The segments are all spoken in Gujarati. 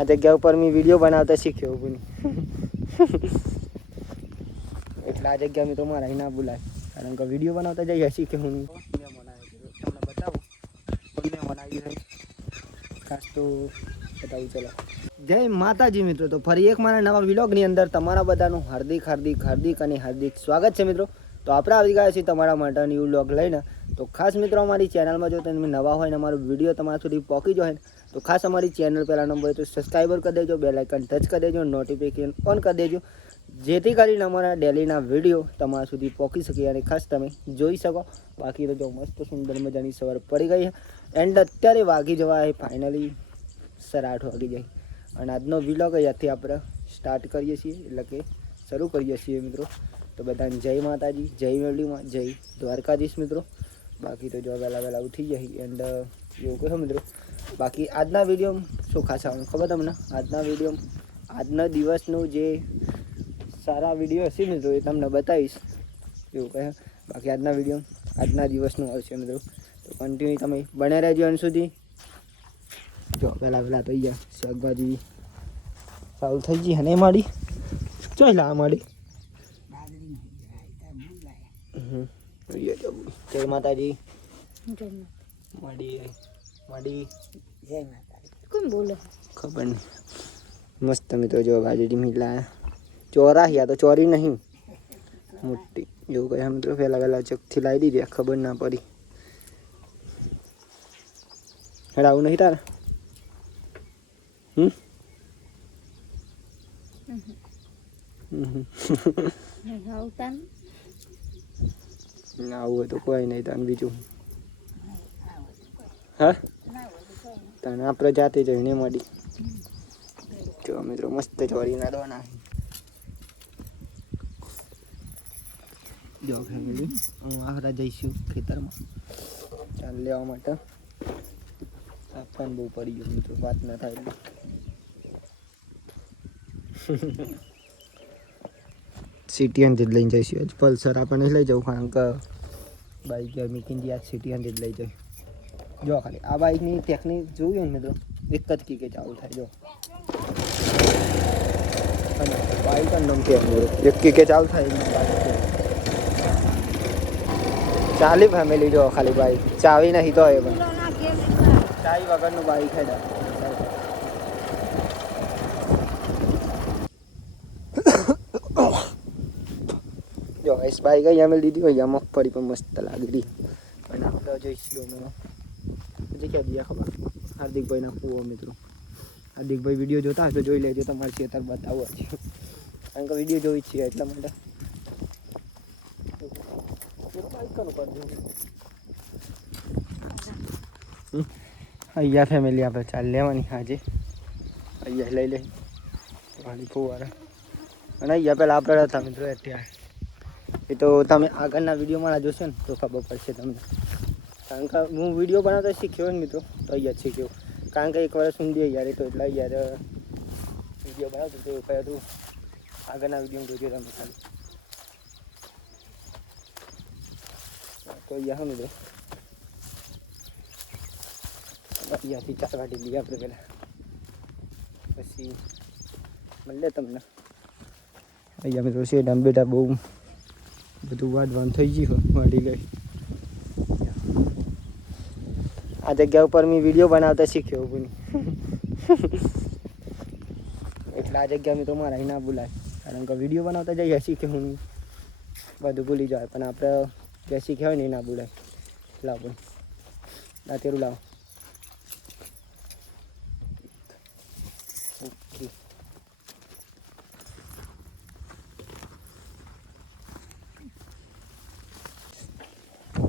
આ જગ્યા ઉપર મેં વિડીયો બનાવતા શીખ્યો પણ એટલે આ જગ્યા મેં તમારા ના બોલાય કારણ કે વિડીયો બનાવતા જઈએ શીખે હું તમને બતાવું તમને બનાવી છે ખાસ તો બતાવું. ચલો જય માતાજી મિત્રો. તો ફરી એક મારા નવા વ્લોગની અંદર તમારા બધાનું હાર્દિક અને હાર્દિક સ્વાગત છે મિત્રો. તો આપણે આવી ગયા છીએ તમારા માટે ન્યૂ વ્લોગ લઈને. તો ખાસ મિત્રો અમારી ચેનલમાં જો તમે નવા હોય ને અમારો વિડીયો તમારા સુધી પહોંચી જાય તો ખાસ અમારી ચેનલ પહેલા નંબર તો સબસ્ક્રાઈબર કરી દેજો, બેલ આઇકન ટચ કરી દેજો, નોટિફિકેશન ઓન કરી દેજો, જેથી કરીને અમારા ડેલીના વિડીયો તમારા સુધી પહોંચી શકે અને ખાસ તમે જોઈ શકો. બાકી તો જો મસ્ત સુંદર મજાની સવાર પડી ગઈ છે એન્ડ અત્યારે વાગી જવા છે ફાઇનલી 8:30 વાગી જાય અને આજનો વ્લોગ અહીંયાથી આપણે સ્ટાર્ટ કરીએ છીએ એટલે કે શરૂ કરીએ છીએ મિત્રો. તો બધાને જય માતાજી, જય મેરડીમાં, જય દ્વારકાધીશ મિત્રો. બાકી તો જો વહેલા ઉઠી જાય એન્ડ એવું કહો મિત્રો. બાકી આજના વિડીયોમાં શું ખાસ આવવાનું ખબર તમને? આજના વિડીયોમાં આજના દિવસનું જે સારા વિડીયો હશે મિત્રો એ તમને બતાવીશ એવું કહે. બાકી આજના વિડીયોમાં આજના દિવસનું આવશે મિત્રો. તો કન્ટિન્યુ તમે બન્યા રહેજો અંત સુધી. જો વહેલા થઈ ગયા શાકભાજી સારું થઈ ગઈ અને માડી જોઈ લા માડી જય માતાજી. માડી જય માતાજી કોણ બોલે ખબર નહીં. મસ્ત મિત્રો જો બાજરી મિલા ચોરાયા તો ચોરી નહીં મોટી એવું કહે મિત્રો. વહેલા ચકથી લાવી દીધી ખબર ના પડી. હેડાવું નહીં તારે આવું હોય તો કોઈ નહીં તને બીજું હા તને આપણે જાતે જઈને મળી. જો મિત્રો મસ્ત ચોરી ના દો ના જો ફેમિલી હું આખરા જઈશું ખેતરમાં ચાલ લેવા માટે. આપવાનું બહુ પડી ગયું મિત્રો વાત ના થાય એટલે સિટી 100 લઈને જઈશું. આજ પલ્સર આપણે લઈ જાઉં કારણ કે બાઇક મીકીને આજ સિટી 100 લઈ જાય. જો ખાલી આ બાઇકની ટેકનિક જોયું ને મિત્રો એક જ કીકે ચાલુ થાય. જો બાઇક નમકે એક કીકે ચાલુ થાય ચાલી ફેમિલી. જો ખાલી બાઇક ચાવી નહીં તો એ પણ ચાવી વગરનું બાઇક હેડા. જો એસ બાઈક અહીંયા મેં લીધી હોય મગફળી પણ મસ્ત લાગેલી. અને આપણે જોઈશું અમે પછી ક્યાં બીજા ખબર હાર્દિકભાઈના કૂવો મિત્રો. હાર્દિકભાઈ વિડીયો જોતા હોય તો જોઈ લેજો. તમારે ખેતર બતાવવું છે કારણ કે વિડીયો જોઈ છીએ એટલા માટે. અહીંયા ફેમિલી આપણે ચાલ લેવાની આજે અહીંયા લઈ લઈ વાળી ફુવારા. અને અહીંયા પહેલાં આપણે હતા મિત્રો અત્યારે એ તો તમે આગળના વિડીયોમાં જોશો ને તો ખબર પડશે તમને. કારણ કે હું વિડીયો બનાવતા શીખ્યો ને મિત્રો તો અહીંયા જ શીખ્યો. કારણ કે એક વર્ષ સુધી યાર તો એટલા યાર વિડીયો બનાવતો તો કહ્યું હતું આગળના વિડીયો જોજો તમે ખાલી. તો અહીંયા મિત્રો અહીંયાથી 4 વાટી લઈએ આપણે પહેલાં પછી મળે તમને. અહીંયા મિત્રો છે બેટા બહુ બધું વાડવાનું થઈ ગયું વાડી ગઈ. આ જગ્યા ઉપર મેં વિડીયો બનાવતા શીખ્યો પણ એટલે આ જગ્યા મેં તમારા ના બોલાય કારણ કે વિડીયો બનાવતા જઈએ શીખે હું બધું ભૂલી જાય પણ આપણે જે શીખ્યા હોય ને એ ના બોલાય. લાવ પણ આ તેરું લાવ.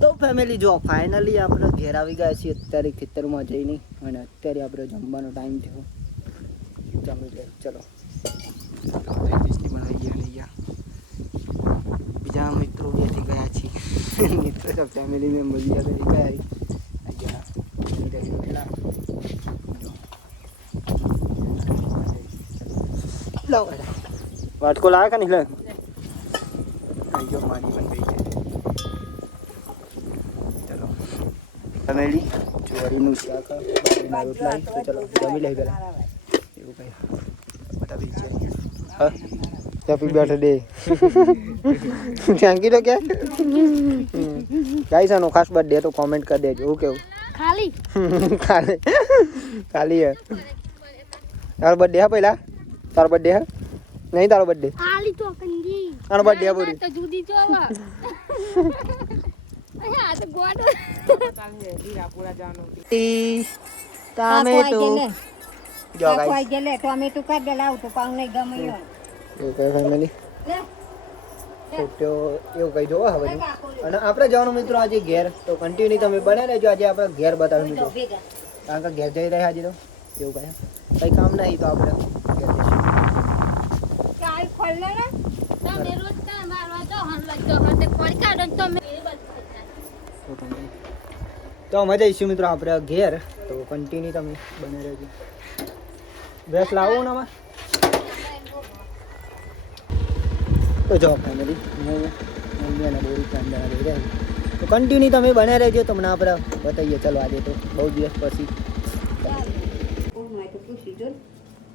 તો ફેમિલી જો ફાઇનલી આપણે ઘેર આવી ગયા છીએ અત્યારે ખેતરમાં જઈને અને અત્યારે આપણે જમવાનો ટાઈમ થયો. જમી લે ચલો. બનાવી ગયા બીજા મિત્રો બેથી ગયા છીએ મિત્રો સબ ફેમિલી મેમ્બર ગયા વાટકો લાવે કે નહીં લે મારી પણ ગઈ છે. ચલો ફેમિલી ચોરીનું શાક રોટલા તો ચલો જમી લઈ પેલા એવું કંઈ બતાવી છે. હા હેપી બર્થડે થેન્ક યુ તો કે ગાઈસ આનો ખાસ બર્થડે તો કોમેન્ટ કરી દેજો. હું કેવું ખાલી ખાલી હે તારો બર્થડે હે પહેલા તારો બર્થડે હે નહીં તારો બર્થડે ખાલી તો કંજી આનો બર્થડે હે બોલી તો જુદી જો આવા આ તો ગોડ ટમેટો જો ગાઈસ ગેલે ટમેટો કાઢ દે લાવ તો પાઉં નહીં ગમે એવું કઈ ફેમિલી તો એવું કહી દો હવે અને આપણે જવાનું મિત્રો આજે ઘેર તો કન્ટિન્યુ તમે બને રહેજો. આજે આપણે ઘેર બતાવ્યું મિત્રો કારણ કે ઘેર જઈ રહ્યા આજે તો એવું કહે કંઈ કામ નહીં તો આપણે ઘેર જઈશું. તમે રોજ કા મારવા તો હન લજો હતે કોઈ કાઢો તમે તો અમે જઈશું મિત્રો આપણે ઘેર તો કન્ટિન્યુ તમે બને રહેજો. ભેંસ લાવો ને આમાં તો જો ફેમિલી મમ્મી અને બોરી અંદર રહી રહ્યા તો કન્ટિન્યુ તમે બને રહેજો. તમને આપણે બતાવીએ ચલો આજે તો બહુ દિવસ પછી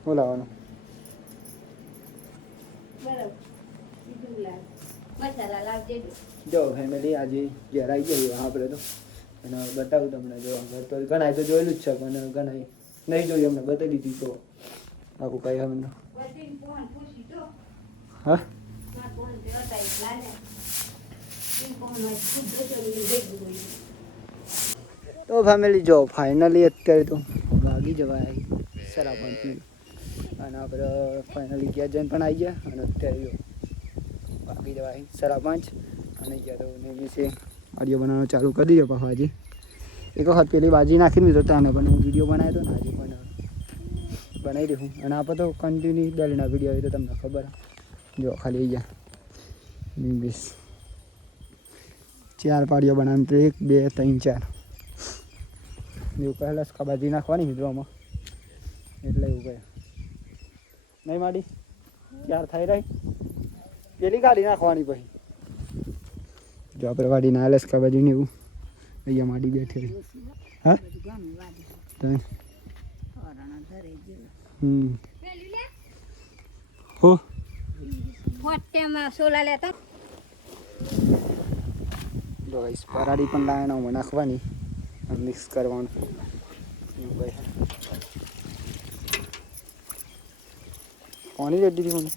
બોલાવાનું જો ફેમિલી આજે ઘેર આવી જઈએ આપણે તો અને બતાવું તમને જો ઘર તો ઘણા તો જોયેલું જ છે પણ ઘણા નહીં જોયું અમને બતાવી દીધી તો આખું કઈ અમને હા તો ફેમિલી જો ફાઇનલી અત્યારે તો ભાગી જવાય સરાપંચની અને આપણે ફાઇનલી ગયા જઈને પણ આવી ગયા અને અત્યારે જો ભાગી જવાય સરાપંચ અને ગયા તો વિશે ઓડિયો બનાવવાનું ચાલુ કરી દીધો પાછો હજી એક વખત પેલી બાજી નાખી દીધો તમે પણ હું વિડીયો બનાવ્યો હતો ને આજે પણ બનાવી દઉં અને આપણે તો કન્ટિન્યુ ડેલીના વિડીયો હોય તો તમને ખબર જો ખાલી ગયા બસ 4 પાડીઓ બનાવવાનું તો 1 2 3 4 એવું પહેલાં કબાજી નાખવાની મિત્રોમાં એટલે એવું કહે નહીં માડી 4 થઈ રહી પેલી કાઢી નાખવાની પછી જો આપણે વાડી ના આલેસ કબાજી ને એવું અહીંયા માડી બેઠી હા હો મોટેમાં સોલા લેતા જો ગાઈસ પરાડી પણ લાવવાના નાખવાની મિક્સ કરવાનું કોની રેડી હતી મને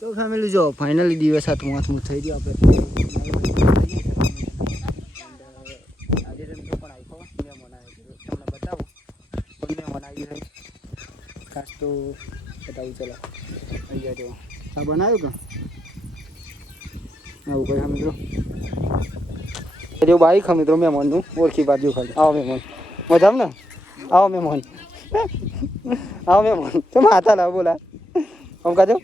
તો ફેમિલી જો ફાઇનલી દિવસ હાથમાં થઈ ગયો આપણે આજે રમતો પણ આવ્યો મેં બનાવ્યો તમને બતાવો પણ મેં બનાવ્યું છે ખાસ તો બતાવું ચલો અહીંયા જો આ બનાવ્યું કે આવું કઈ હા મિત્રો જો બાઈક હા મિત્રો મહેમાનનું ઓળખી બાજુ ખાલી આવો મહેમાન મજામ ને આવો મહેમાન આવો મહેમાન તો માથા લાવ બોલા આમ કાજો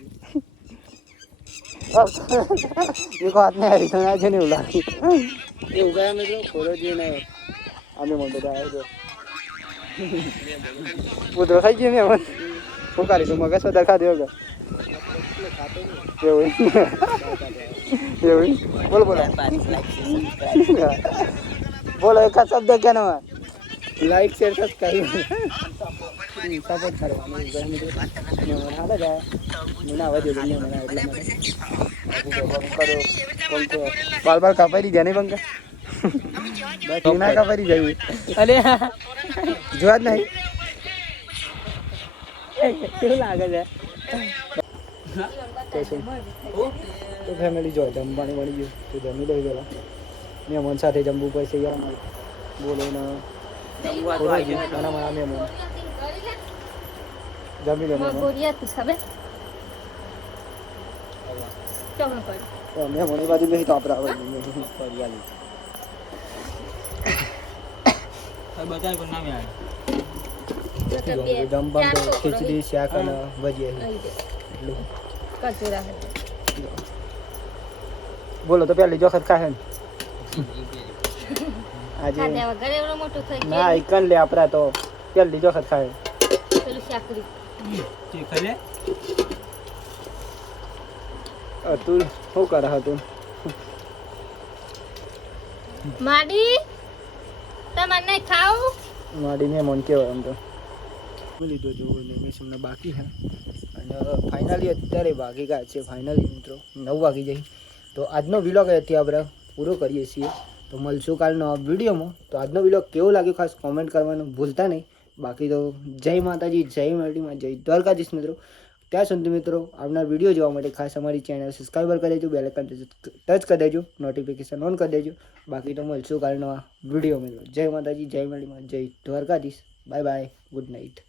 એક હાથ ને આવી ના છે ને એવું લાગે એવું ગયા મિત્રો ખોરો જઈને અમે મોટો આવ્યો તો ઉધરો થઈ ગયો મહેમાન શું કરી તું મગજ બધા ખાધો એવું એવું બોલ બોલો બોલો એક શબ્દ ક્યાં નવા લાઈક શેર સબસ્ક્રાઈબ સપોર્ટ કરવાનું હાલે જાય મને આવવા દે મને એટલે બાલ બાલ કાપાઈ દીધા નહીં બંકા ના કાપાઈ જાય અરે જોવા જ નહીં કેવું લાગે છે તો ફેમિલી જો જમવાની મળી ગયું તો જમી લઈ ગયેલા મહેમાન સાથે જમવું પડશે યાર બોલો ને મહેમાન જમી લે મહેમાન બાજુ નહીં તો આપણે આવે જમવાનું તો ખીચડી શાક અને ભજીયા એટલું બોલો તો પેલી વખત ખાશે ને આજે ના એકન લે આપડા તો પેલી વખત ખાય તું શું કરે હતું માડી તમને ખાવું માડીને મન કહેવાય આમ તો લીધો જો મેચ હમણાં બાકી છે અને ફાઇનલી અત્યારે વાગી ગયા છે ફાઇનલી મિત્રો 9 વાગી જાય તો આજનો વિલોગ અહીંયાથી આપણે પૂરો કરીએ છીએ તો મળશું કાલનો વિડીયોમાં તો આજનો વિલોગ કેવો લાગ્યો ખાસ કોમેન્ટ કરવાનું ભૂલતા નહીં બાકી તો જય માતાજી જય મેરડીમાં જય દ્વારકાધીશ મિત્રો ત્યાં સુધી મિત્રો આવનાર વિડીયો જોવા માટે ખાસ અમારી ચેનલ સબસ્ક્રાઈબર કરી દેજો બેલ આઇકન ટચ કરી દેજો નોટિફિકેશન ઓન કરી દેજો બાકી તો મળશું કાલનો વિડીયો મિત્રો જય માતાજી જય મેરડીમાં જય Dwarkadhish bye bye good night